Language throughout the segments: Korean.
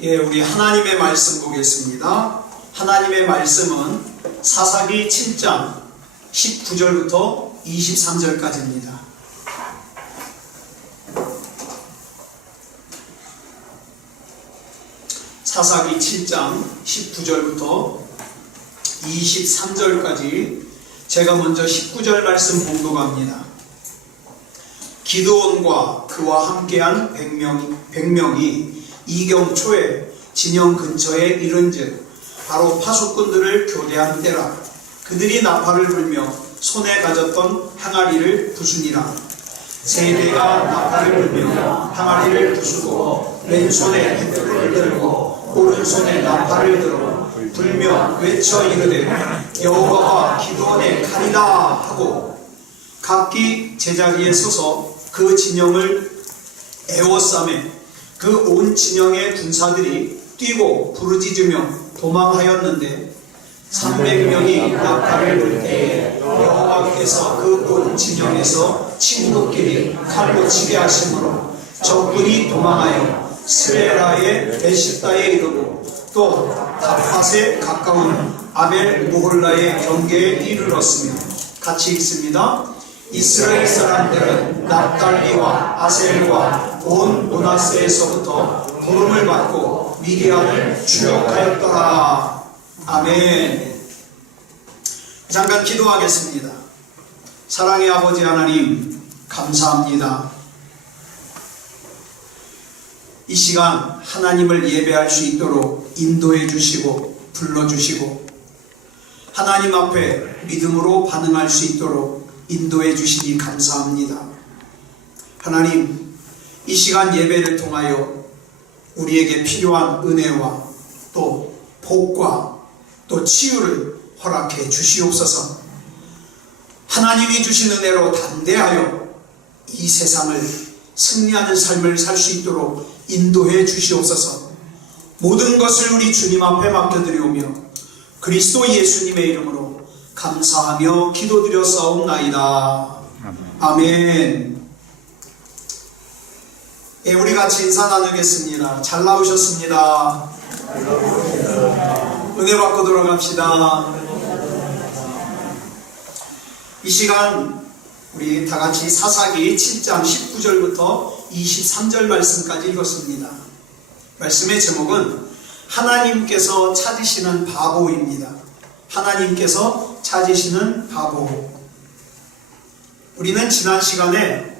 예, 우리 하나님의 말씀 보겠습니다. 하나님의 말씀은 사사기 7장 19절부터 23절까지입니다. 사사기 7장 19절부터 23절까지 제가 먼저 19절 말씀 봉독합니다. 기드온과 그와 함께한 100명이 이경초에 진영 근처에 이른즉 바로 파수꾼들을 교대한 때라. 그들이 나팔을 불며 손에 가졌던 항아리를 부수니라. 세대가 나팔을 불며 항아리를 부수고 왼손에 횃불을 들고 오른손에 나팔을 들어 불며 외쳐 이르되 여호와가 기드온의 칼이다 하고 각기 제자리에 서서 그 진영을 에워싸매 그 온 진영의 군사들이 뛰고 부르짖으며 도망하였는데 300명이 나팔을 불 때에 여호와께서 그 온 진영에서 친구끼리 칼로 치게 하심으로 적군이 도망하여 스레라의 베시다에 이르고 또 다팟에 가까운 아벨 모홀라의 경계에 이르렀으며 같이 읽습니다. 이스라엘 사람들은 납달리와 아셀과 온 므낫세에서부터 부름을 받고 미디안을 추격하였더라. 아멘. 잠깐 기도하겠습니다. 사랑의 아버지 하나님, 감사합니다. 이 시간 하나님을 예배할 수 있도록 인도해 주시고 불러주시고 하나님 앞에 믿음으로 반응할 수 있도록 인도해 주시니 감사합니다. 하나님, 이 시간 예배를 통하여 우리에게 필요한 은혜와 또 복과 또 치유를 허락해 주시옵소서. 하나님이 주신 은혜로 담대하여 이 세상을 승리하는 삶을 살 수 있도록 인도해 주시옵소서. 모든 것을 우리 주님 앞에 맡겨드리오며 그리스도 예수님의 이름으로 감사하며 기도드렸사옵나이다. 아멘. 예, 우리 같이 인사 나누겠습니다. 잘 나오셨습니다. 은혜 받고 돌아갑시다. 이 시간 우리 다 같이 사사기 7장 19절부터 23절 말씀까지 읽었습니다. 말씀의 제목은 하나님께서 찾으시는 바보입니다. 하나님께서 찾으시는 바보. 우리는 지난 시간에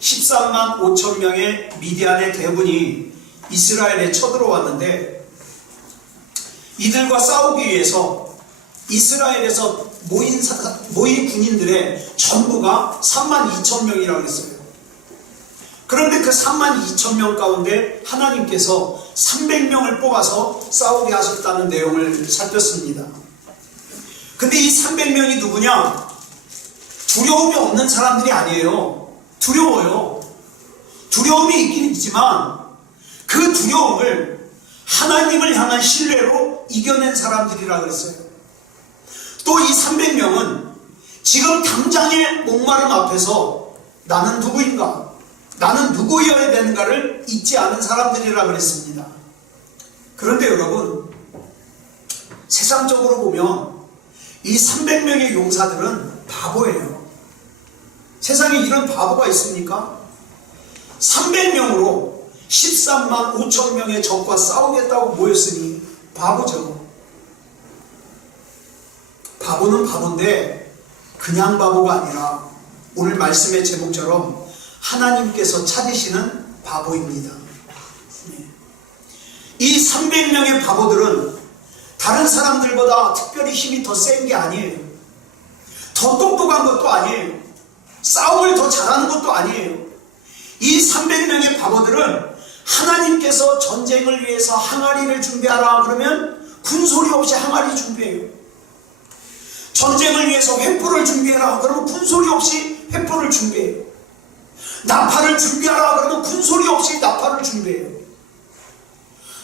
13만 5천 명의 미디안의 대군이 이스라엘에 쳐들어왔는데 이들과 싸우기 위해서 이스라엘에서 모인 군인들의 전부가 3만 2천 명이라고 했어요. 그런데 그 3만 2천 명 가운데 하나님께서 300명을 뽑아서 싸우게 하셨다는 내용을 살폈습니다. 근데 이 300명이 누구냐? 두려움이 없는 사람들이 아니에요. 두려워요. 두려움이 있긴 있지만 그 두려움을 하나님을 향한 신뢰로 이겨낸 사람들이라 그랬어요. 또 이 300명은 지금 당장의 목마름 앞에서 나는 누구인가? 나는 누구여야 되는가를 잊지 않은 사람들이라 그랬습니다. 그런데 여러분, 세상적으로 보면 이 300명의 용사들은 바보예요. 세상에 이런 바보가 있습니까? 300명으로 13만 5천 명의 적과 싸우겠다고 모였으니 바보죠. 바보는 바보인데 그냥 바보가 아니라 오늘 말씀의 제목처럼 하나님께서 찾으시는 바보입니다. 이 300명의 바보들은 다른 사람들보다 특별히 힘이 더 센 게 아니에요. 더 똑똑한 것도 아니에요. 싸움을 더 잘하는 것도 아니에요. 이 300명의 바보들은 하나님께서 전쟁을 위해서 항아리를 준비하라 그러면 군소리 없이 항아리 준비해요. 전쟁을 위해서 횃불을 준비해라 그러면 군소리 없이 횃불을 준비해요. 나팔을 준비하라 그러면 군소리 없이 나팔을 준비해요.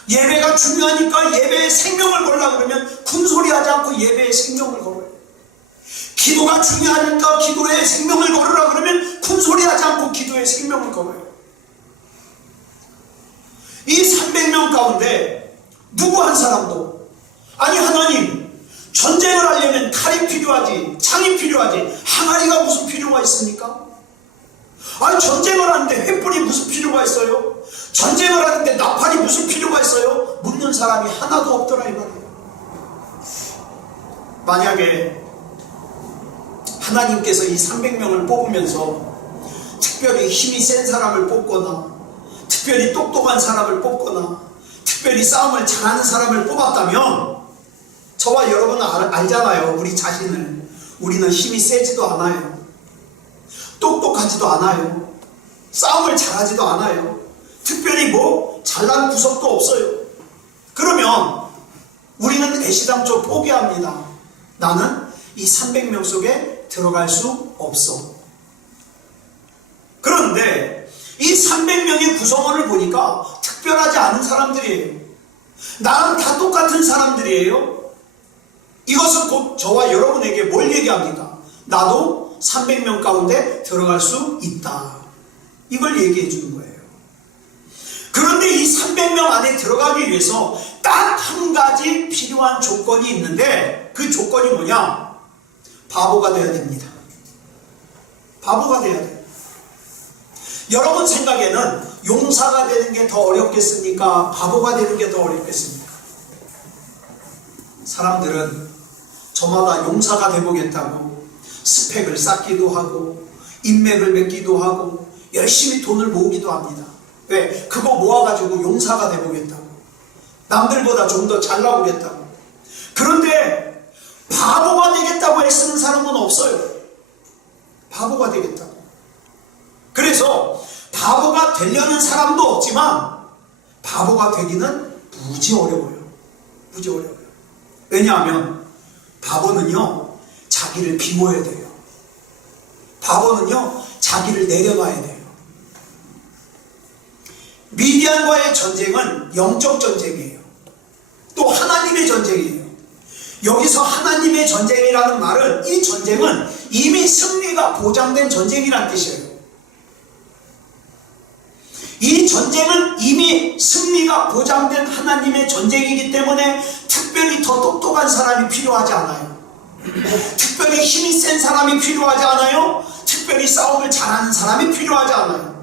예배가 중요하니까 예배에 생명을 걸라 그러면 군소리 하지 않고 예배에 생명을 걸어요. 기도가 중요하니까 기도에 생명을 걸으라 그러면 큰소리 하지 않고 기도에 생명을 걸어요. 이 300명 300명 가운데 누구 한 사람도 아니 하나님 전쟁을 하려면 칼이 필요하지, 창이 필요하지, 항아리가 무슨 필요가 있습니까? 아니 전쟁을 하는데 횃불이 무슨 필요가 있어요? 전쟁을 하는데 나팔이 무슨 필요가 있어요? 묻는 사람이 하나도 없더라 이 말이에요. 만약에 하나님께서 이 300명을 뽑으면서 특별히 힘이 센 사람을 뽑거나 특별히 똑똑한 사람을 뽑거나 특별히 싸움을 잘하는 사람을 뽑았다면 저와 여러분은 알잖아요. 우리 자신을. 우리는 힘이 세지도 않아요. 똑똑하지도 않아요. 싸움을 잘하지도 않아요. 특별히 뭐 잘난 구석도 없어요. 그러면 우리는 애시당초 포기합니다. 나는 이 300명 속에 들어갈 수 없어. 그런데 이 300명의 구성원을 보니까 특별하지 않은 사람들이에요. 나랑 다 똑같은 사람들이에요. 이것은 곧 저와 여러분에게 뭘 얘기합니까? 나도 300명 가운데 들어갈 수 있다. 이걸 얘기해 주는 거예요. 그런데 이 300명 안에 들어가기 위해서 딱 한 가지 필요한 조건이 있는데 그 조건이 뭐냐? 바보가 되어야 됩니다. 바보가 되어야 돼요. 여러분 생각에는 용사가 되는 게 더 어렵겠습니까? 바보가 되는 게 더 어렵겠습니까? 사람들은 저마다 용사가 되보겠다고 스펙을 쌓기도 하고 인맥을 맺기도 하고 열심히 돈을 모으기도 합니다. 왜? 그거 모아가지고 용사가 되보겠다고 남들보다 좀 더 잘 나오겠다고. 그런데 바보가 되겠다고 애쓰는 사람은 없어요. 바보가 되겠다고. 그래서 바보가 되려는 사람도 없지만 바보가 되기는 무지 어려워요. 무지 어려워요. 왜냐하면 바보는요 자기를 비워야 돼요. 바보는요 자기를 내려놔야 돼요. 미디안과의 전쟁은 영적 전쟁이에요. 또 하나님의 전쟁이에요. 여기서 하나님의 전쟁이라는 말은 이 전쟁은 이미 승리가 보장된 전쟁이란 뜻이에요. 이 전쟁은 이미 승리가 보장된 하나님의 전쟁이기 때문에 특별히 더 똑똑한 사람이 필요하지 않아요. 특별히 힘이 센 사람이 필요하지 않아요. 특별히 싸움을 잘하는 사람이 필요하지 않아요.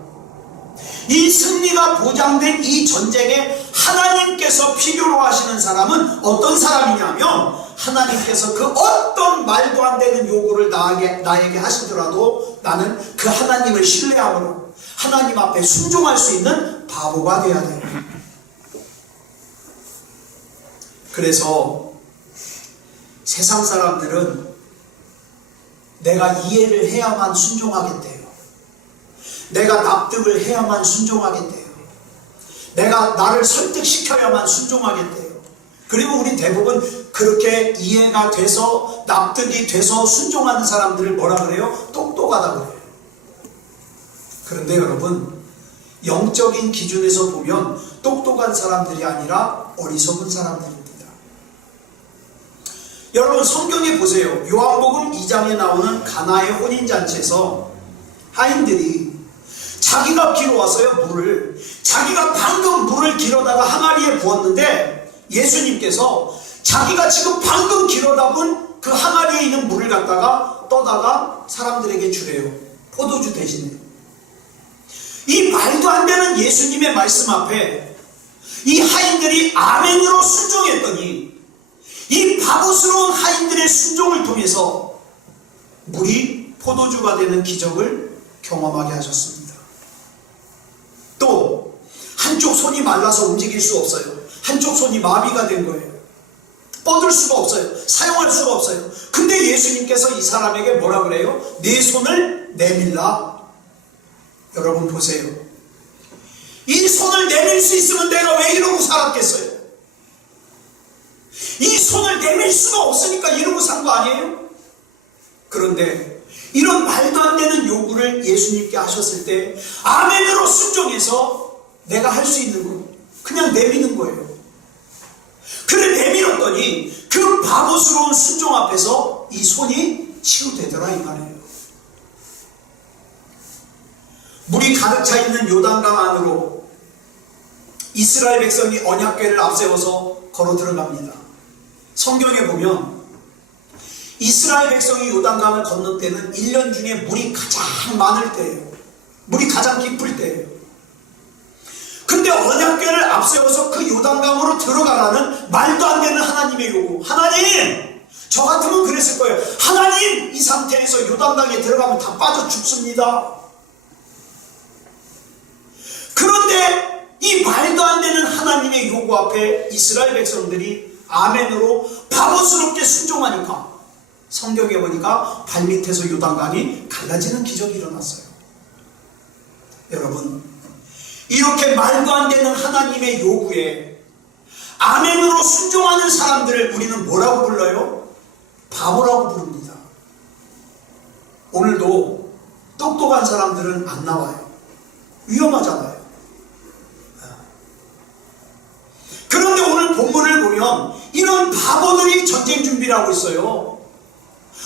이 승리가 보장된 이 전쟁에 하나님께서 필요로 하시는 사람은 어떤 사람이냐면 하나님께서 그 어떤 말도 안 되는 요구를 나에게 하시더라도 나는 그 하나님을 신뢰함으로 하나님 앞에 순종할 수 있는 바보가 되어야 돼요. 그래서 세상 사람들은 내가 이해를 해야만 순종하겠대요. 내가 납득을 해야만 순종하겠대요. 내가 나를 설득시켜야만 순종하겠대요. 그리고 우리 대부분 그렇게 이해가 돼서 납득이 돼서 순종하는 사람들을 뭐라 그래요? 똑똑하다고 그래요. 그런데 여러분 영적인 기준에서 보면 똑똑한 사람들이 아니라 어리석은 사람들입니다. 여러분 성경에 보세요. 요한복음 2장에 나오는 가나의 혼인잔치에서 하인들이 자기가 길어왔어요. 자기가 방금 물을 길어다가 항아리에 부었는데 예수님께서 자기가 지금 방금 길어다 본 그 항아리에 있는 물을 갖다가 떠다가 사람들에게 주래요. 포도주 대신에. 이 말도 안 되는 예수님의 말씀 앞에 이 하인들이 아멘으로 순종했더니 이 바보스러운 하인들의 순종을 통해서 물이 포도주가 되는 기적을 경험하게 하셨습니다. 또 한쪽 손이 말라서 움직일 수 없어요. 한쪽 손이 마비가 된 거예요. 뻗을 수가 없어요. 사용할 수가 없어요. 근데 예수님께서 이 사람에게 뭐라 그래요? 네 손을 내밀라. 여러분 보세요. 이 손을 내밀 수 있으면 내가 왜 이러고 살았겠어요? 이 손을 내밀 수가 없으니까 이러고 산 거 아니에요? 그런데 이런 말도 안 되는 요구를 예수님께 하셨을 때 아멘으로 순종해서 내가 할 수 있는 거 그냥 내미는 거예요. 그래 내밀었더니 그 바보스러운 순종 앞에서 이 손이 치유되더라 이 말이에요. 물이 가득 차 있는 요단강 안으로 이스라엘 백성이 언약궤를 앞세워서 걸어 들어갑니다. 성경에 보면 이스라엘 백성이 요단강을 건널 때는 1년 중에 물이 가장 많을 때예요. 물이 가장 깊을 때예요. 근데 언약궤를 앞세워서 그 요단강으로 들어가라는 말도 안 되는 하나님의 요구. 하나님! 저 같으면 그랬을 거예요. 하나님! 이 상태에서 요단강에 들어가면 다 빠져 죽습니다. 그런데 이 말도 안 되는 하나님의 요구 앞에 이스라엘 백성들이 아멘으로 바보스럽게 순종하니까 성경에 보니까 발밑에서 요단강이 갈라지는 기적이 일어났어요. 여러분, 이렇게 말도 안 되는 하나님의 요구에 아멘으로 순종하는 사람들을 우리는 뭐라고 불러요? 바보라고 부릅니다. 오늘도 똑똑한 사람들은 안 나와요. 위험하잖아요. 그런데 오늘 본문을 보면 이런 바보들이 전쟁 준비를 하고 있어요.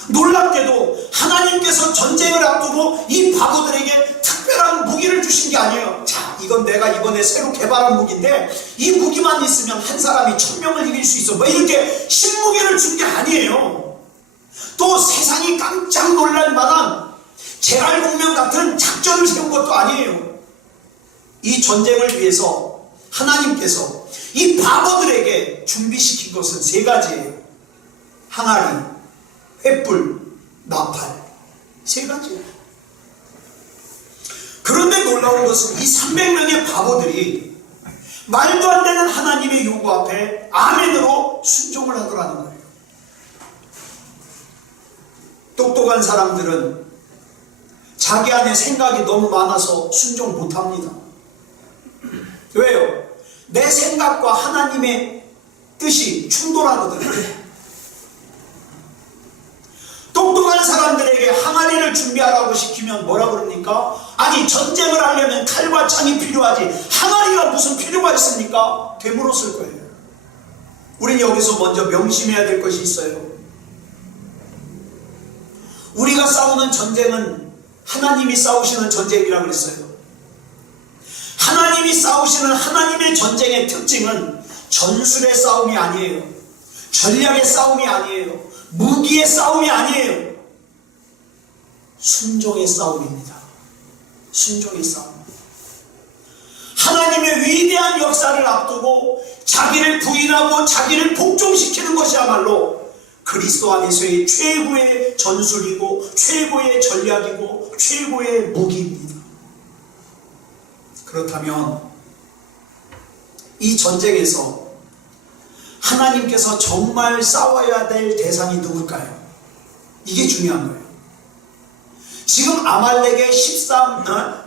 놀랍게도 하나님께서 전쟁을 앞두고 이 바보들에게 특별한 무기를 주신 게 아니에요. 자, 이건 내가 이번에 새로 개발한 무기인데 이 무기만 있으면 한 사람이 1000명을 이길 수 있어. 뭐 이렇게 신무기를 준 게 아니에요. 또 세상이 깜짝 놀랄 만한 재갈공명 같은 작전을 세운 것도 아니에요. 이 전쟁을 위해서 하나님께서 이 바보들에게 준비시킨 것은 3가지예요. 항아리, 횃불, 나팔. 3가지예요. 그런데 놀라운 것은 이 300명의 바보들이 말도 안 되는 하나님의 요구 앞에 아멘으로 순종을 하더라는 거예요. 똑똑한 사람들은 자기 안에 생각이 너무 많아서 순종 못합니다. 왜요? 내 생각과 하나님의 뜻이 충돌하거든요. 똑똑한 사람들에게 항아리를 준비하라고 시키면 뭐라 그럽니까? 아니, 전쟁을 하려면 칼과 창이 필요하지 항아리가 무슨 필요가 있습니까? 되물었을 거예요. 우리는 여기서 먼저 명심해야 될 것이 있어요. 우리가 싸우는 전쟁은 하나님이 싸우시는 전쟁이라고 그랬어요. 하나님이 싸우시는 하나님의 전쟁의 특징은 전술의 싸움이 아니에요. 전략의 싸움이 아니에요. 무기의 싸움이 아니에요. 순종의 싸움입니다. 순종의 싸움. 하나님의 위대한 역사를 앞두고 자기를 부인하고 자기를 복종시키는 것이야말로 그리스도 안에서의 최고의 전술이고 최고의 전략이고 최고의 무기입니다. 그렇다면 이 전쟁에서 하나님께서 정말 싸워야 될 대상이 누굴까요? 이게 중요한 거예요. 지금 아말렉의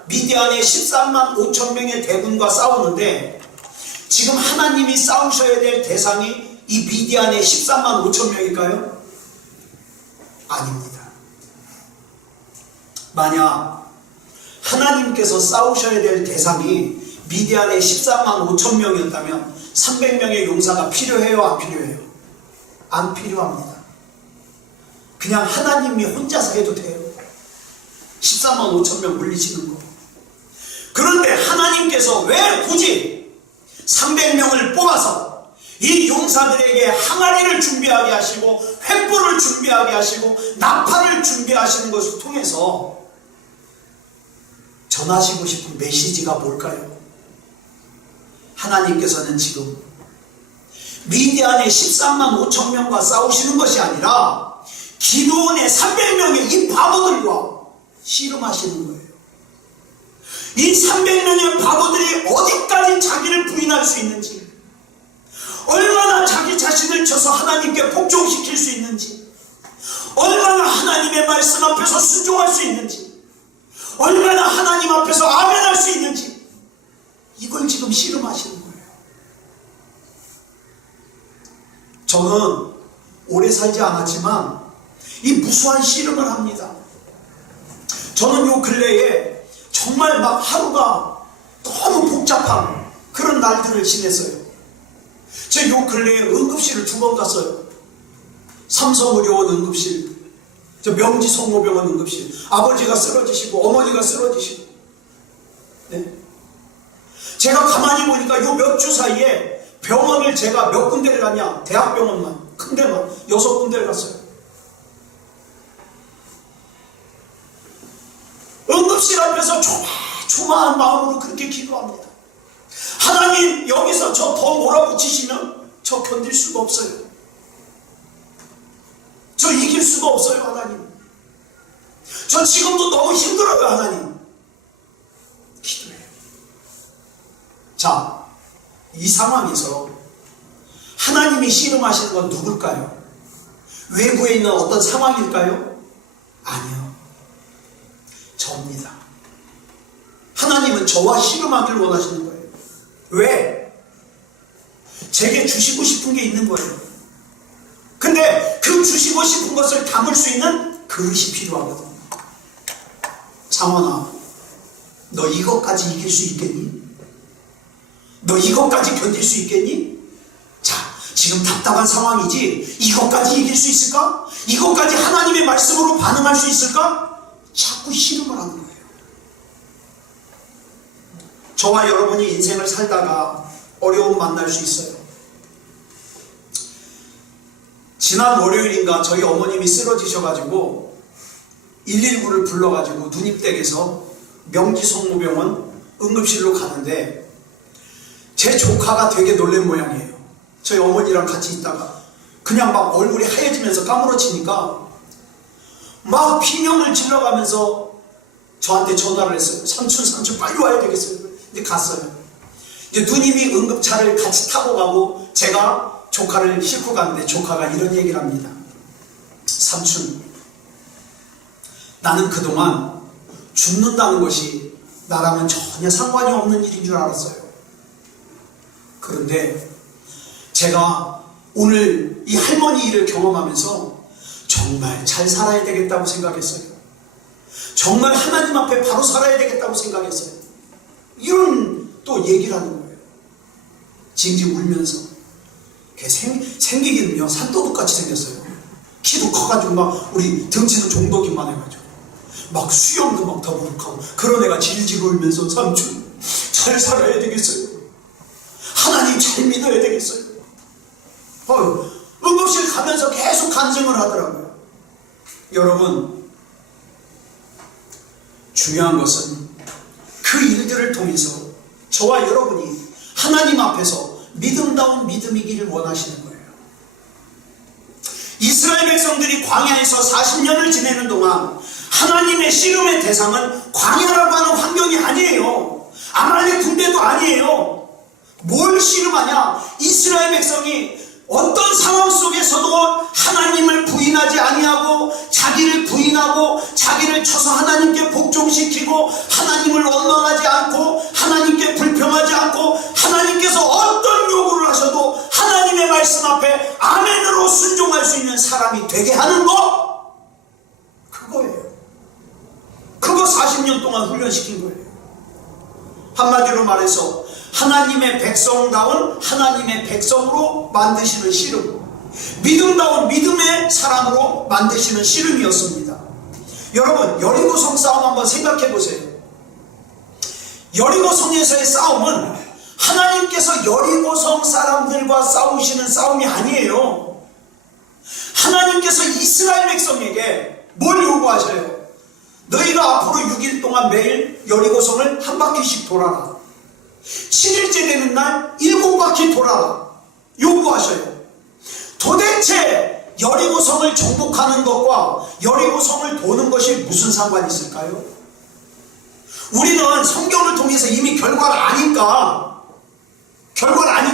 미디안의 13만 5천 명의 대군과 싸우는데 지금 하나님이 싸우셔야 될 대상이 이 미디안의 13만 5천 명일까요? 아닙니다. 만약 하나님께서 싸우셔야 될 대상이 미디안의 13만 5천 명이었다면 300명의 용사가 필요해요? 안 필요해요? 안 필요합니다. 그냥 하나님이 혼자서 해도 돼요. 14만 5천 명 물리치는 거. 그런데 하나님께서 왜 굳이 300명을 뽑아서 이 용사들에게 항아리를 준비하게 하시고 횃불을 준비하게 하시고 나팔을 준비하시는 것을 통해서 전하시고 싶은 메시지가 뭘까요? 하나님께서는 지금 미디안의 13만 5천 명과 싸우시는 것이 아니라 기드온의 300명의 이 바보들과 씨름하시는 거예요. 이 300명의 바보들이 어디까지 자기를 부인할 수 있는지, 얼마나 자기 자신을 쳐서 하나님께 복종시킬 수 있는지, 얼마나 하나님의 말씀 앞에서 순종할 수 있는지, 얼마나 하나님 앞에서 아멘할 수 있는지, 이걸 지금 씨름하시는 거예요. 저는 오래 살지 않았지만 이 무수한 씨름을 합니다. 저는 요 근래에 정말 막 하루가 너무 복잡한 그런 날들을 지냈어요. 제가 요 근래에 응급실을 2번 갔어요. 삼성의료원 응급실, 저 명지 성모병원 응급실. 아버지가 쓰러지시고 어머니가 쓰러지시고. 네. 제가 가만히 보니까 요 몇 주 사이에 병원을 제가 몇 군데를 갔냐? 대학병원만, 큰 데만 6군데를 갔어요. 응급실 앞에서 조마조마한 마음으로 그렇게 기도합니다. 하나님, 여기서 저 더 몰아붙이시면 저 견딜 수가 없어요. 저 이길 수가 없어요, 하나님. 저 지금도 너무 힘들어요, 하나님. 기도해요. 자, 이 상황에서 하나님이 씨름하시는 건 누굴까요? 외부에 있는 어떤 상황일까요? 아니요. 저입니다. 하나님은 저와 씨름하기를 원하시는 거예요. 왜? 제게 주시고 싶은 게 있는 거예요. 근데 그 주시고 싶은 것을 담을 수 있는 그릇이 필요하거든. 장원아, 너 이것까지 이길 수 있겠니? 너 이것까지 견딜 수 있겠니? 자, 지금 답답한 상황이지 이것까지 이길 수 있을까? 이것까지 하나님의 말씀으로 반응할 수 있을까? 자꾸 씨름을 하는 거예요. 저와 여러분이 인생을 살다가 어려움 만날 수 있어요. 지난 월요일인가 저희 어머님이 쓰러지셔가지고 119를 불러가지고 눈입댁에서 명지성모병원 응급실로 가는데 제 조카가 되게 놀란 모양이에요. 저희 어머니랑 같이 있다가 그냥 막 얼굴이 하얘지면서 까무러치니까 막 비명을 질러가면서 저한테 전화를 했어요. 삼촌 빨리 와야 되겠어요. 이제 갔어요. 이제 누님이 응급차를 같이 타고 가고 제가 조카를 싣고 갔는데 조카가 이런 얘기를 합니다. 삼촌, 나는 그동안 죽는다는 것이 나랑은 전혀 상관이 없는 일인 줄 알았어요. 그런데 제가 오늘 이 할머니 일을 경험하면서 정말 잘 살아야 되겠다고 생각했어요. 정말 하나님 앞에 바로 살아야 되겠다고 생각했어요. 이런 또 얘기를 하는 거예요. 징징 울면서. 생기기는요 산도둑같이 생겼어요. 키도 커가지고 막 우리 등치는 종덕이만 해가지고 막 수염도 막 더부룩하고 그런 애가 질질 울면서 삼촌 잘 살아야 되겠어요. 하나님 잘 믿어야 되겠어요. 응급실 가면서 계속 간증을 하더라고요. 여러분, 중요한 것은 그 일들을 통해서 저와 여러분이 하나님 앞에서 믿음다운 믿음이기를 원하시는 거예요. 이스라엘 백성들이 광야에서 40년을 지내는 동안 하나님의 씨름의 대상은 광야라고 하는 환경이 아니에요. 아말렉 군대도 아니에요. 뭘 씨름하냐? 이스라엘 백성이 어떤 상황 속에서도 하나님을 부인하지 아니하고 자기를 부인하고 자기를 쳐서 하나님께 복종시키고 하나님을 원망하지 않고 하나님께 불평하지 않고 하나님께서 어떤 요구를 하셔도 하나님의 말씀 앞에 아멘으로 순종할 수 있는 사람이 되게 하는 거, 그거예요. 그거 40년 동안 훈련시킨 거예요. 한마디로 말해서 하나님의 백성다운 하나님의 백성으로 만드시는 씨름, 믿음다운 믿음의 사람으로 만드시는 씨름이었습니다. 여러분, 여리고성 싸움 한번 생각해 보세요. 여리고성에서의 싸움은 하나님께서 여리고성 사람들과 싸우시는 싸움이 아니에요. 하나님께서 이스라엘 백성에게 뭘 요구하셔요? 너희가 앞으로 6일 동안 매일 여리고성을 한 바퀴씩 돌아라. 7일째 되는 날 7바퀴 돌아라. 요구하셔요. 도대체 여리고성을 정복하는 것과 여리고성을 도는 것이 무슨 상관이 있을까요? 우리는 성경을 통해서 이미 결과를 아니까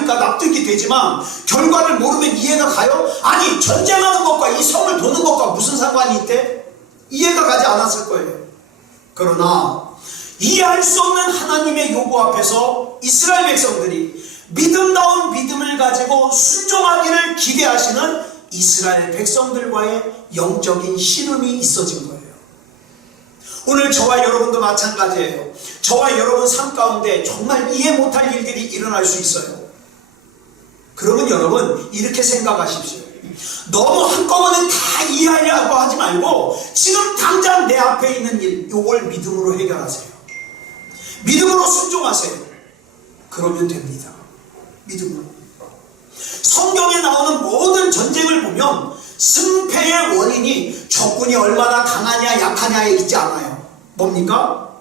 납득이 되지만 결과를 모르면 이해가 가요? 아니, 전쟁하는 것과 이 성을 도는 것과 무슨 상관이 있대? 이해가 가지 않았을 거예요. 그러나 이해할 수 없는 하나님의 요구 앞에서 이스라엘 백성들이 믿음다운 믿음을 가지고 순종하기를 기대하시는 이스라엘 백성들과의 영적인 씨름이 있어진 거예요. 오늘 저와 여러분도 마찬가지예요. 저와 여러분 삶 가운데 정말 이해 못할 일들이 일어날 수 있어요. 그러면 여러분 이렇게 생각하십시오. 너무 한꺼번에 다 이해하려고 하지 말고 지금 당장 내 앞에 있는 일, 요걸 믿음으로 해결하세요. 믿음으로 순종하세요. 그러면 됩니다. 믿음으로. 성경에 나오는 모든 전쟁을 보면 승패의 원인이 적군이 얼마나 강하냐 약하냐에 있지 않아요. 뭡니까?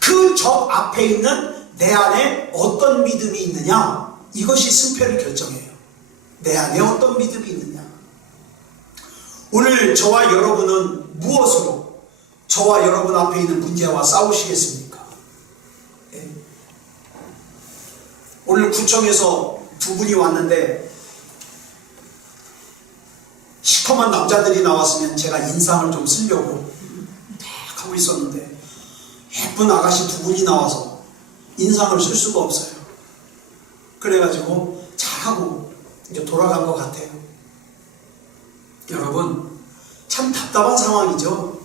그 적 앞에 있는 내 안에 어떤 믿음이 있느냐, 이것이 승패를 결정해요. 내 안에 어떤 믿음이 있느냐. 오늘 저와 여러분은 무엇으로 저와 여러분 앞에 있는 문제와 싸우시겠습니까? 네. 오늘 구청에서 두 분이 왔는데 시커먼 남자들이 나왔으면 제가 인상을 좀 쓰려고 딱 하고 있었는데 예쁜 아가씨 두 분이 나와서 인상을 쓸 수가 없어요. 그래가지고 잘하고 이제 돌아간 것 같아요. 여러분, 참 답답한 상황이죠.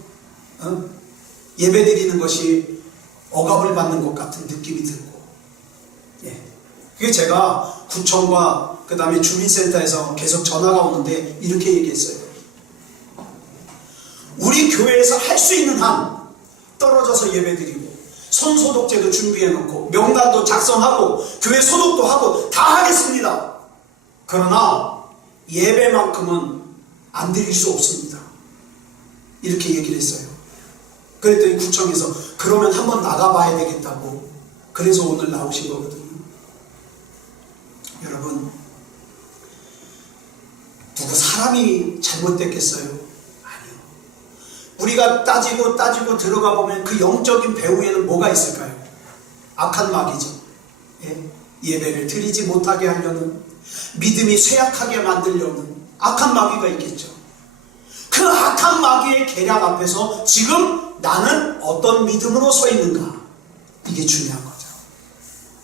예배 드리는 것이 억압을 받는 것 같은 느낌이 들고. 예. 그게 제가 구청과 그 다음에 주민센터에서 계속 전화가 오는데 이렇게 얘기했어요. 우리 교회에서 할 수 있는 한 떨어져서 예배 드리고 손소독제도 준비해 놓고 명단도 작성하고 교회 소독도 하고 다 하겠습니다. 그러나 예배만큼은 안 드릴 수 없습니다. 이렇게 얘기를 했어요. 그랬더니 구청에서 그러면 한번 나가봐야 되겠다고, 그래서 오늘 나오신 거거든요. 여러분, 누구 사람이 잘못됐겠어요? 아니요. 우리가 따지고 들어가 보면 그 영적인 배후에는 뭐가 있을까요? 악한 마귀죠. 예? 예배를 드리지 못하게 하려는, 믿음이 쇠약하게 만들려는 악한 마귀가 있겠죠. 그 악한 마귀의 계략 앞에서 지금 나는 어떤 믿음으로 서 있는가, 이게 중요한 거죠.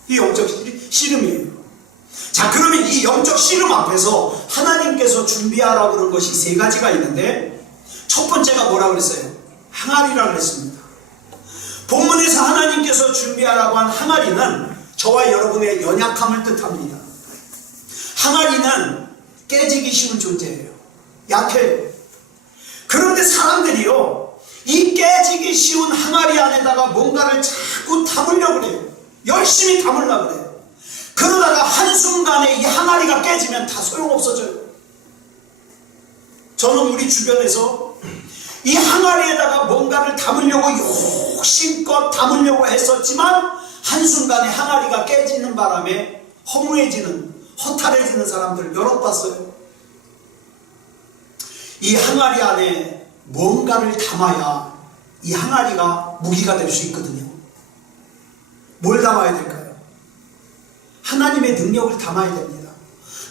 이 영적 씨름이에요. 자, 그러면 이 영적 씨름 앞에서 하나님께서 준비하라고 그런 것이 세 가지가 있는데, 첫 번째가 뭐라고 그랬어요? 항아리라고 그랬습니다. 본문에서 하나님께서 준비하라고 한 항아리는 저와 여러분의 연약함을 뜻합니다. 항아리는 깨지기 쉬운 존재예요. 약해요. 그런데 사람들이요, 이 깨지기 쉬운 항아리 안에다가 뭔가를 자꾸 담으려고 해요. 열심히 담으려고 해요. 그러다가 한순간에 이 항아리가 깨지면 다 소용없어져요. 저는 우리 주변에서 이 항아리에다가 뭔가를 담으려고 욕심껏 담으려고 했었지만 한순간에 항아리가 깨지는 바람에 허무해지는, 허탈해지는 사람들 여러 봤어요. 이 항아리 안에 뭔가를 담아야 이 항아리가 무기가 될 수 있거든요. 뭘 담아야 될까요? 하나님의 능력을 담아야 됩니다.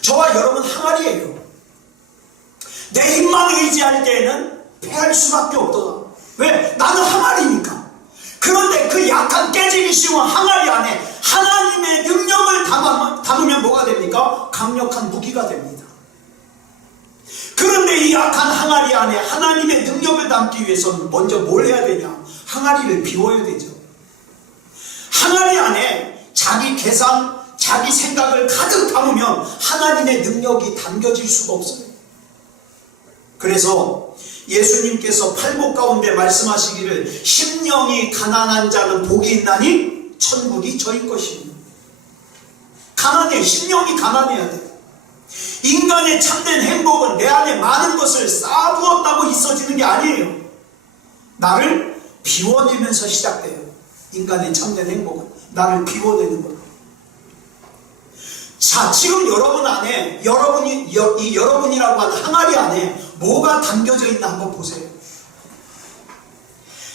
저와 여러분 항아리예요. 내 힘만 의지할 때에는 패할 수밖에 없더라. 왜? 나는 항아리니까. 그런데 그 약한 깨지기 쉬운 항아리 안에 하나님의 능력을 담으면 뭐가 됩니까? 강력한 무기가 됩니다. 그런데 이 약한 항아리 안에 하나님의 능력을 담기 위해서는 먼저 뭘 해야 되냐? 항아리를 비워야 되죠. 항아리 안에 자기 계산, 자기 생각을 가득 담으면 하나님의 능력이 담겨질 수가 없어요. 그래서 예수님께서 팔복 가운데 말씀하시기를 심령이 가난한 자는 복이 있나니 천국이 저희 것입니다. 가난해, 심령이 가난해야 돼요. 인간의 참된 행복은 내 안에 많은 것을 쌓아두었다고 있어지는 게 아니에요. 나를 비워내면서 시작돼요. 인간의 참된 행복은 나를 비워내는 거예요. 자, 지금 여러분 안에, 여러분이라고 하는 항아리 안에 뭐가 담겨져 있나 한번 보세요.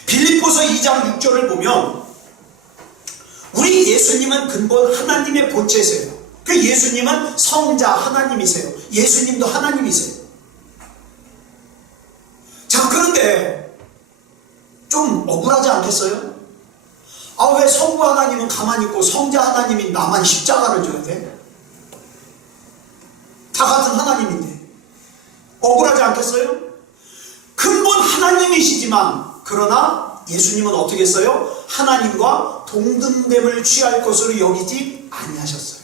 빌립보서 2장 6절을 보면 우리 예수님은 근본 하나님의 본체세요. 그 예수님은 성자 하나님이세요. 예수님도 하나님이세요. 자, 그런데 좀 억울하지 않겠어요? 아, 왜 성부 하나님은 가만히 있고 성자 하나님인 나만 십자가를 줘야 돼? 다 같은 하나님인데 억울하지 않겠어요? 근본 하나님이시지만 그러나 예수님은 어떻게 했어요? 하나님과 동등됨을 취할 것으로 여기지 아니하셨어요.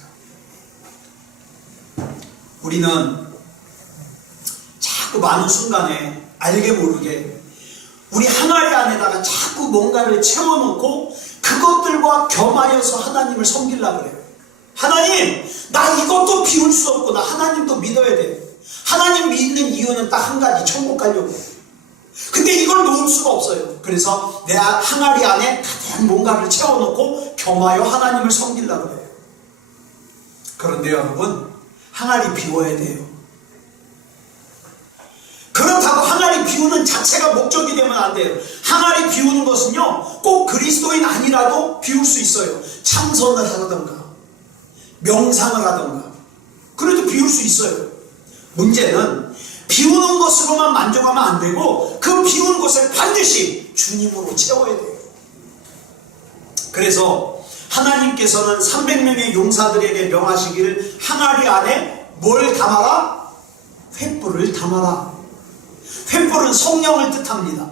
우리는 자꾸 많은 순간에 알게 모르게 우리 항아리 안에다가 자꾸 뭔가를 채워놓고 그것들과 겸하여서 하나님을 섬기려고 그래요. 하나님, 나 이것도 비울 수 없구나. 하나님도 믿어야 돼. 하나님 믿는 이유는 딱 한 가지, 천국 가려고. 근데 이걸 놓을 수가 없어요. 그래서 내 항아리 안에 가득 뭔가를 채워놓고 겸하여 하나님을 섬기려고 해요. 그런데 여러분, 항아리 비워야 돼요. 그렇다고 항아리 비우는 자체가 목적이 되면 안 돼요. 항아리 비우는 것은요, 꼭 그리스도인 아니라도 비울 수 있어요. 참선을 하던가 명상을 하던가 그래도 비울 수 있어요. 문제는 비우는 것으로만 만족하면 안 되고 그 비운 곳에 반드시 주님으로 채워야 돼요. 그래서 하나님께서는 300명의 용사들에게 명하시기를 항아리 안에 뭘 담아라? 횃불을 담아라. 횃불은 성령을 뜻합니다.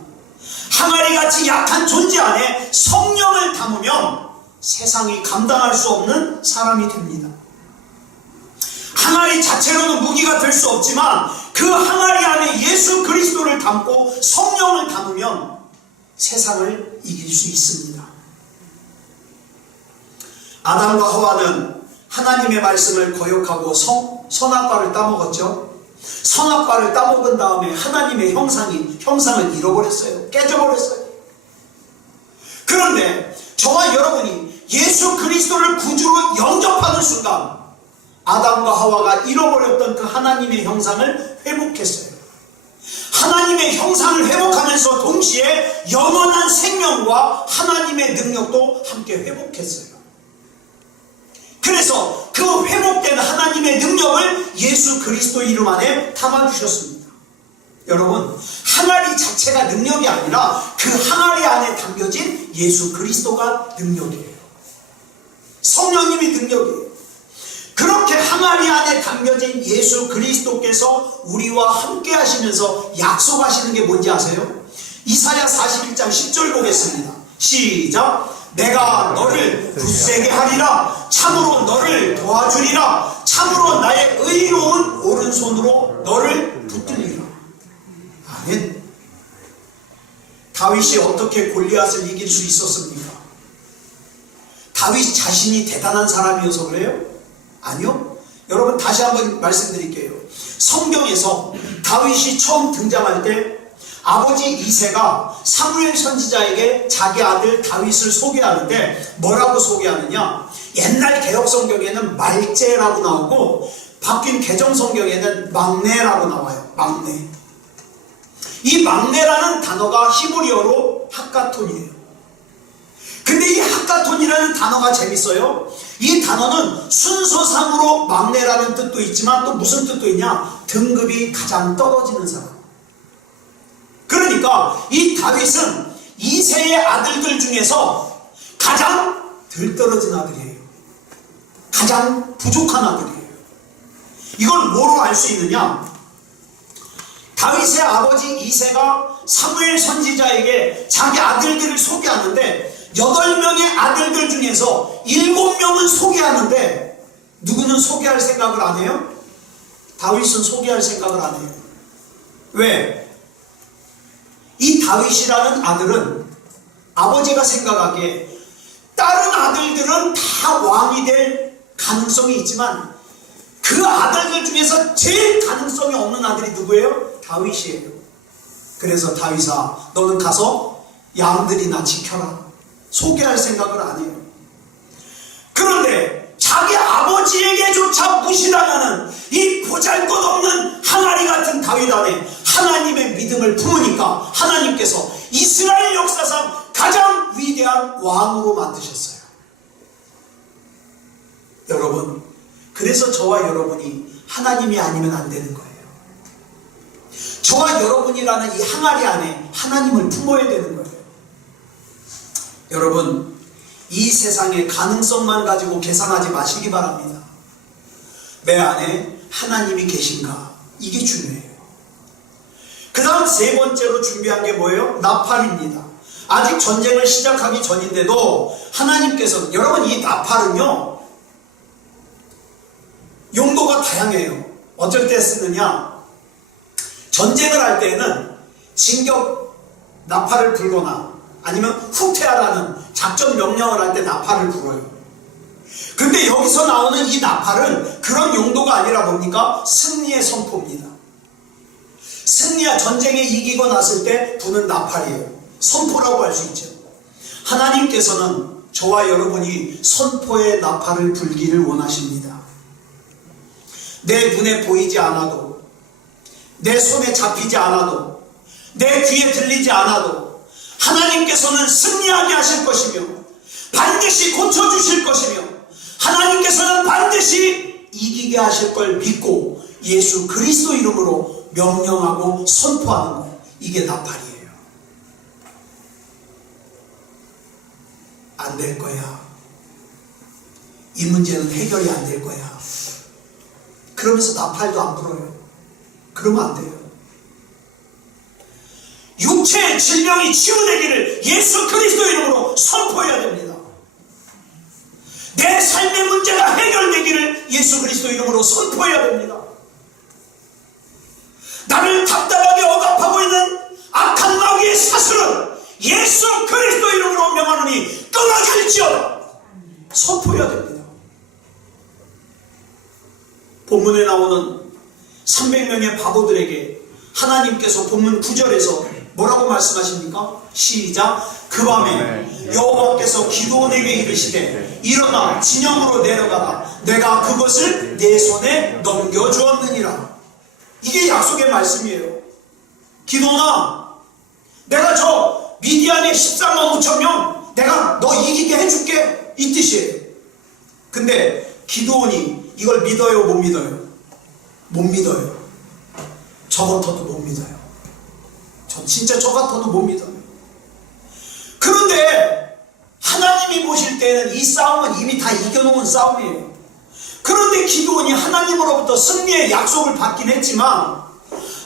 항아리같이 약한 존재 안에 성령을 담으면 세상이 감당할 수 없는 사람이 됩니다. 항아리 자체로는 무기가 될 수 없지만 그 항아리 안에 예수 그리스도를 담고 성령을 담으면 세상을 이길 수 있습니다. 아담과 하와는 하나님의 말씀을 거역하고 선악과를 따먹었죠. 선악과를 따먹은 다음에 하나님의 형상을 잃어버렸어요. 깨져버렸어요. 그런데 저와 여러분이 예수 그리스도를 구주로 영접하는 순간 아담과 하와가 잃어버렸던 그 하나님의 형상을 회복했어요. 하나님의 형상을 회복하면서 동시에 영원한 생명과 하나님의 능력도 함께 회복했어요. 그래서 그 회복된 하나님의 능력을 예수 그리스도 이름 안에 담아주셨습니다. 여러분, 항아리 자체가 능력이 아니라 그 항아리 안에 담겨진 예수 그리스도가 능력이에요. 성령님이 능력이에요. 그렇게 항아리 안에 담겨진 예수 그리스도께서 우리와 함께 하시면서 약속하시는 게 뭔지 아세요? 이사야 41장 10절 보겠습니다. 시작. 내가 너를 굳세게 하리라. 참으로 너를 도와주리라. 참으로 나의 의로운 오른손으로 너를 붙들리라. 아멘. 다윗이 어떻게 골리앗을 이길 수 있었습니까? 다윗 자신이 대단한 사람이어서 그래요? 아니요. 여러분, 다시 한번 말씀드릴게요. 성경에서 다윗이 처음 등장할 때 아버지 이새가 사무엘 선지자에게 자기 아들 다윗을 소개하는데 뭐라고 소개하느냐? 옛날 개혁 성경에는 말제라고 나오고 바뀐 개정 성경에는 막내라고 나와요. 막내. 이 막내라는 단어가 히브리어로 핫가톤이에요. 근데 이 핫가톤이라는 단어가 재밌어요. 이 단어는 순서상으로 막내라는 뜻도 있지만 또 무슨 뜻도 있냐? 등급이 가장 떨어지는 사람. 그러니까 이 다윗은 이새의 아들들 중에서 가장 덜 떨어진 아들이에요. 가장 부족한 아들이에요. 이걸 뭐로 알 수 있느냐? 다윗의 아버지 이새가 사무엘 선지자에게 자기 아들들을 소개하는데 8명의 아들들 중에서 7명은 소개하는데 누구는 소개할 생각을 안 해요? 다윗은 소개할 생각을 안 해요. 왜? 이 다윗이라는 아들은 아버지가 생각하기에 다른 아들들은 다 왕이 될 가능성이 있지만 그 아들들 중에서 제일 가능성이 없는 아들이 누구예요? 다윗이에요. 그래서 다윗아, 너는 가서 양들이나 지켜라. 소개할 생각을 안 해요. 그런데 자기 아버지에게조차 무시당하는 이 보잘것없는 항아리 같은 다윗 안에 하나님의 믿음을 품으니까 하나님께서 이스라엘 역사상 가장 위대한 왕으로 만드셨어요. 여러분, 그래서 저와 여러분이 하나님이 아니면 안 되는 거예요. 저와 여러분이라는 이 항아리 안에 하나님을 품어야 되는 거예요. 여러분, 이 세상의 가능성만 가지고 계산하지 마시기 바랍니다. 내 안에 하나님이 계신가? 이게 중요해요. 그 다음 세 번째로 준비한 게 뭐예요? 나팔입니다. 아직 전쟁을 시작하기 전인데도 하나님께서, 여러분, 이 나팔은요 용도가 다양해요. 어쩔 때 쓰느냐? 전쟁을 할 때에는 진격 나팔을 불거나 아니면 후퇴하라는 작전 명령을 할 때 나팔을 불어요. 근데 여기서 나오는 이 나팔은 그런 용도가 아니라 뭡니까? 승리의 선포입니다. 승리와 전쟁에 이기고 났을 때 부는 나팔이에요. 선포라고 할 수 있죠. 하나님께서는 저와 여러분이 선포의 나팔을 불기를 원하십니다. 내 눈에 보이지 않아도, 내 손에 잡히지 않아도, 내 귀에 들리지 않아도 하나님께서는 승리하게 하실 것이며 반드시 고쳐주실 것이며 하나님께서는 반드시 이기게 하실 걸 믿고 예수 그리스도 이름으로 명령하고 선포하는 것, 이게 나팔이에요. 안 될 거야. 이 문제는 해결이 안 될 거야. 그러면서 나팔도 안 불어요. 그러면 안 돼요. 육체의 질병이 치유되기를 예수 그리스도 이름으로 선포해야 됩니다. 내 삶의 문제가 해결되기를 예수 그리스도 이름으로 선포해야 됩니다. 나를 답답하게 억압하고 있는 악한 마귀의 사슬은 예수 그리스도 이름으로 명하노니 끊어질지어다. 선포해야 됩니다. 본문에 나오는 300명의 바보들에게 하나님께서 본문 9절에서 뭐라고 말씀하십니까? 시작. 그 밤에 여호와께서 기드온에게 이르시되 일어나 진영으로 내려가라. 내가 그것을 내 손에 넘겨주었느니라. 이게 약속의 말씀이에요. 기드온아, 내가 저 미디안의 14만 5천 명 내가 너 이기게 해줄게, 이 뜻이에요. 근데 기드온이 이걸 믿어요, 못 믿어요? 못 믿어요. 저 같아도 못 믿어요. 전 진짜 저 같아도 못 믿어요. 그런데 하나님이 보실 때는 이 싸움은 이미 다 이겨놓은 싸움이에요. 그런데 기드온이 하나님으로부터 승리의 약속을 받긴 했지만,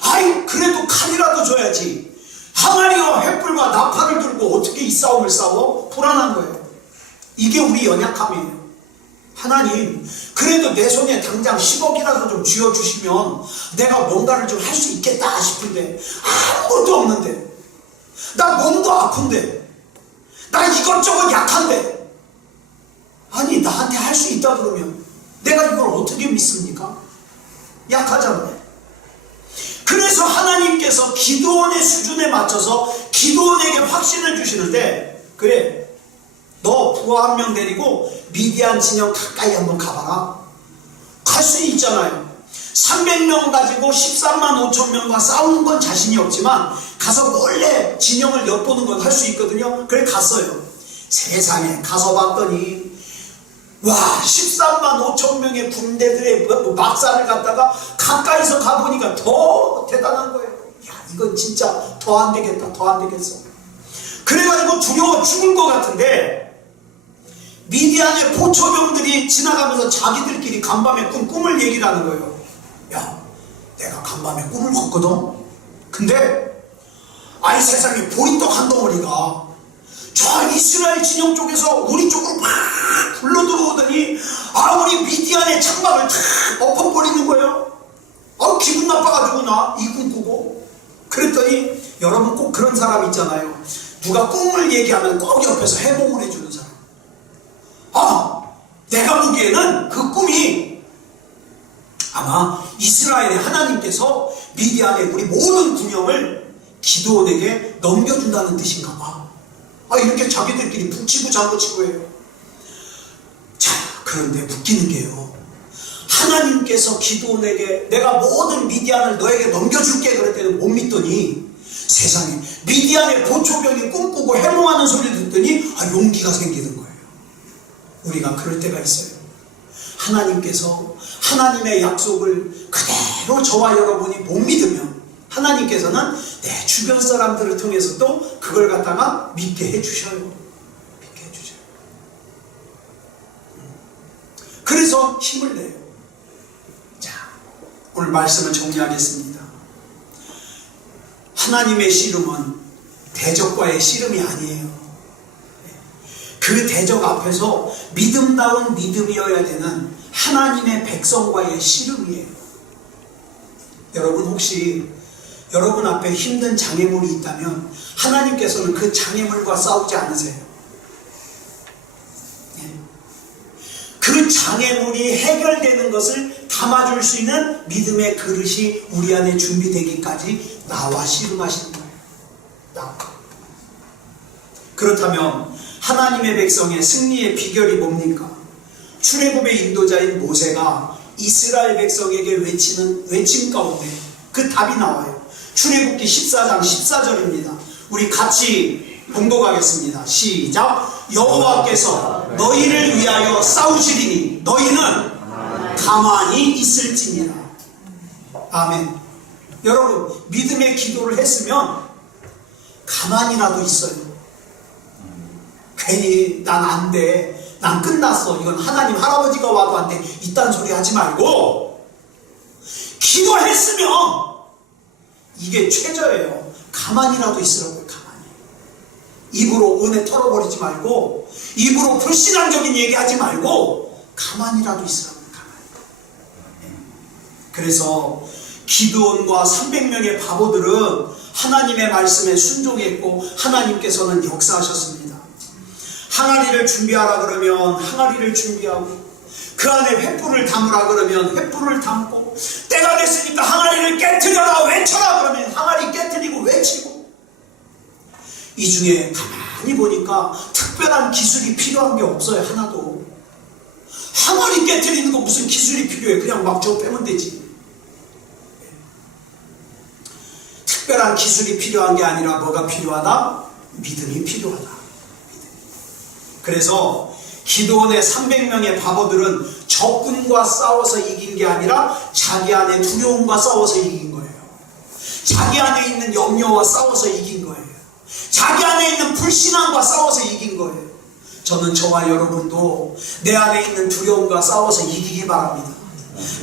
아이 그래도 칼이라도 줘야지, 항아리와 횃불과 나팔을 들고 어떻게 이 싸움을 싸워? 불안한 거예요. 이게 우리 연약함이에요. 하나님, 그래도 내 손에 당장 10억이라도 좀 쥐어주시면 내가 뭔가를 좀 할 수 있겠다 싶은데 아무것도 없는데, 나 몸도 아픈데, 나 이것저것 약한데, 아니 나한테 할 수 있다 그러면 내가 이걸 어떻게 믿습니까? 약하잖아요. 그래서 하나님께서 기드온의 수준에 맞춰서 기드온에게 확신을 주시는데, 그래 너 부하 한 명 데리고 미디안 진영 가까이 한번 가봐라. 갈 수 있잖아요. 300명 가지고 13만 5천 명과 싸우는 건 자신이 없지만 가서 몰래 진영을 엿보는 건 할 수 있거든요. 그래 갔어요. 세상에 가서 봤더니 와, 13만 5천 명의 군대들의 막사를 갖다가 가까이서 가보니까 더 대단한 거예요. 야, 이건 진짜 더 안 되겠다, 더 안 되겠어. 그래가지고 두려워 죽을 것 같은데, 미디안의 보초병들이 지나가면서 자기들끼리 간밤에 꿈을 얘기를 하는 거예요. 야, 내가 간밤에 꿈을 꿨거든. 근데 아이 세상에 보리떡 한 덩어리가 저 이스라엘 진영 쪽에서 우리 쪽으로 막 굴러 들어오더니 우리 미디안의 창밖을 탁 엎어버리는 거예요. 기분 나빠가지고 나 이 꿈 꾸고. 그랬더니 여러분 꼭 그런 사람 있잖아요. 누가 꿈을 얘기하면 꼭 옆에서 해몽을 해주는 사람. 내가 보기에는 그 꿈이 아마 이스라엘의 하나님께서 미디안의 우리 모든 군영을 기드온에게 넘겨준다는 뜻인가 봐. 이렇게 자기들끼리 북치고 장구치고 해요. 자, 그런데 웃기는 게요, 하나님께서 기드온에게 내가 모든 미디안을 너에게 넘겨줄게 그랬더니 못 믿더니, 세상에 미디안의 보초병이 꿈꾸고 해몽하는 소리를 듣더니 용기가 생기는 거예요. 우리가 그럴 때가 있어요. 하나님께서 하나님의 약속을 그대로 저와 여러분이 못 믿으면 하나님께서는 내 주변 사람들을 통해서 또 그걸 갖다가 믿게 해주셔요. 믿게 해주셔요. 그래서 힘을 내요. 자, 오늘 말씀을 정리하겠습니다. 하나님의 씨름은 대적과의 씨름이 아니에요. 그 대적 앞에서 믿음다운 믿음이어야 되는 하나님의 백성과의 씨름이에요. 여러분 혹시 여러분 앞에 힘든 장애물이 있다면 하나님께서는 그 장애물과 싸우지 않으세요. 그 그 장애물이 해결되는 것을 담아줄 수 있는 믿음의 그릇이 우리 안에 준비되기까지 나와 씨름하시는 거예요. 나와. 그렇다면 하나님의 백성의 승리의 비결이 뭡니까? 출애굽의 인도자인 모세가 이스라엘 백성에게 외치는 외침 가운데 그 답이 나와요. 출애굽기 14장 14절입니다. 우리 같이 봉독하겠습니다. 시작. 여호와께서 너희를 위하여 싸우시리니 너희는 가만히 있을지니라. 아멘. 여러분, 믿음의 기도를 했으면 가만히라도 있어요. 괜히 난 안 돼, 난 끝났어, 이건 하나님 할아버지가 와도 안 돼, 이딴 소리 하지 말고 기도했으면 이게 최저예요. 가만히라도 있으라고요. 가만히. 입으로 은혜 털어버리지 말고, 입으로 불신앙적인 얘기하지 말고 가만히라도 있으라고요. 가만히. 그래서 기드온과 300명의 바보들은 하나님의 말씀에 순종했고 하나님께서는 역사하셨습니다. 항아리를 준비하라 그러면 항아리를 준비하고, 그 안에 횃불을 담으라 그러면 횃불을 담고, 때가 됐으니까 항아리를 깨트려라 외쳐라 그러면 항아리 깨트리고 외치고. 이 중에 가만히 보니까 특별한 기술이 필요한 게 없어요. 하나도. 항아리 깨트리는 거 무슨 기술이 필요해. 그냥 막 저 빼면 되지. 특별한 기술이 필요한 게 아니라 뭐가 필요하다? 믿음이 필요하다. 그래서 기드온의 300명의 바보들은 적군과 싸워서 이긴 게 아니라 자기 안에 두려움과 싸워서 이긴 거예요. 자기 안에 있는 염려와 싸워서 이긴 거예요. 자기 안에 있는 불신앙과 싸워서 이긴 거예요. 저는 저와 여러분도 내 안에 있는 두려움과 싸워서 이기기 바랍니다.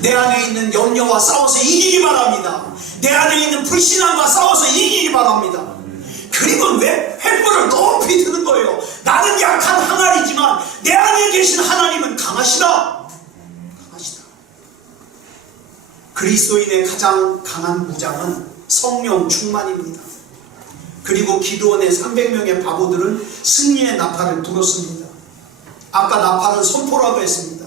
내 안에 있는 염려와 싸워서 이기기 바랍니다. 내 안에 있는 불신앙과 싸워서 이기기 바랍니다. 그리고 왜 횃불을 높이 드는 거예요? 나는 약한 항아리지만 내 안에 계신 하나님은 강하시다. 강하시다. 그리스도인의 가장 강한 무장은 성령 충만입니다. 그리고 기드온의 300명의 바보들은 승리의 나팔을 불었습니다. 아까 나팔은 선포라고 했습니다.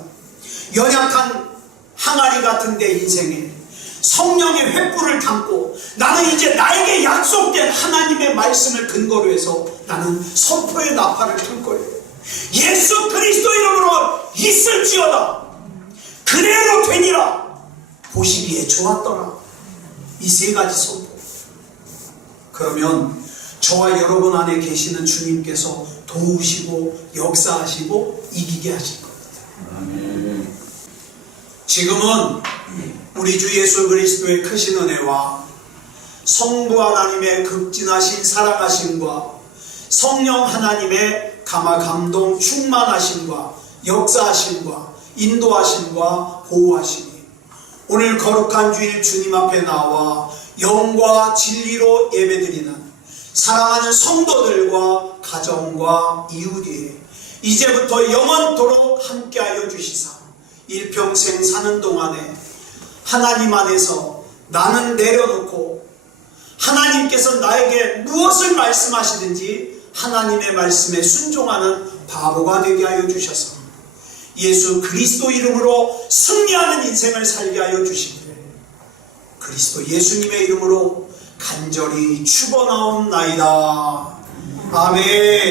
연약한 항아리 같은 내 인생에 성령의 횃불을 담고, 나는 이제 나에게 약속된 하나님의 말씀을 근거로 해서 나는 선포의 나팔을 틀 거예요. 예수 그리스도 이름으로 있을지어다. 그대로 되니라. 보시기에 좋았더라. 이 세 가지 선포. 그러면 저와 여러분 안에 계시는 주님께서 도우시고 역사하시고 이기게 하실 겁니다. 지금은 우리 주 예수 그리스도의 크신 은혜와 성부 하나님의 극진하신 사랑하심과 성령 하나님의 감동 충만하심과 역사하심과 인도하심과 보호하심이 오늘 거룩한 주일 주님 앞에 나와 영과 진리로 예배드리는 사랑하는 성도들과 가정과 이웃이 이제부터 영원토록 함께하여 주시사 일평생 사는 동안에 하나님 안에서 나는 내려놓고 하나님께서 나에게 무엇을 말씀하시든지 하나님의 말씀에 순종하는 바보가 되게 하여 주셔서 예수 그리스도 이름으로 승리하는 인생을 살게 하여 주시기를 그리스도 예수님의 이름으로 간절히 축원하옵나이다. 아멘.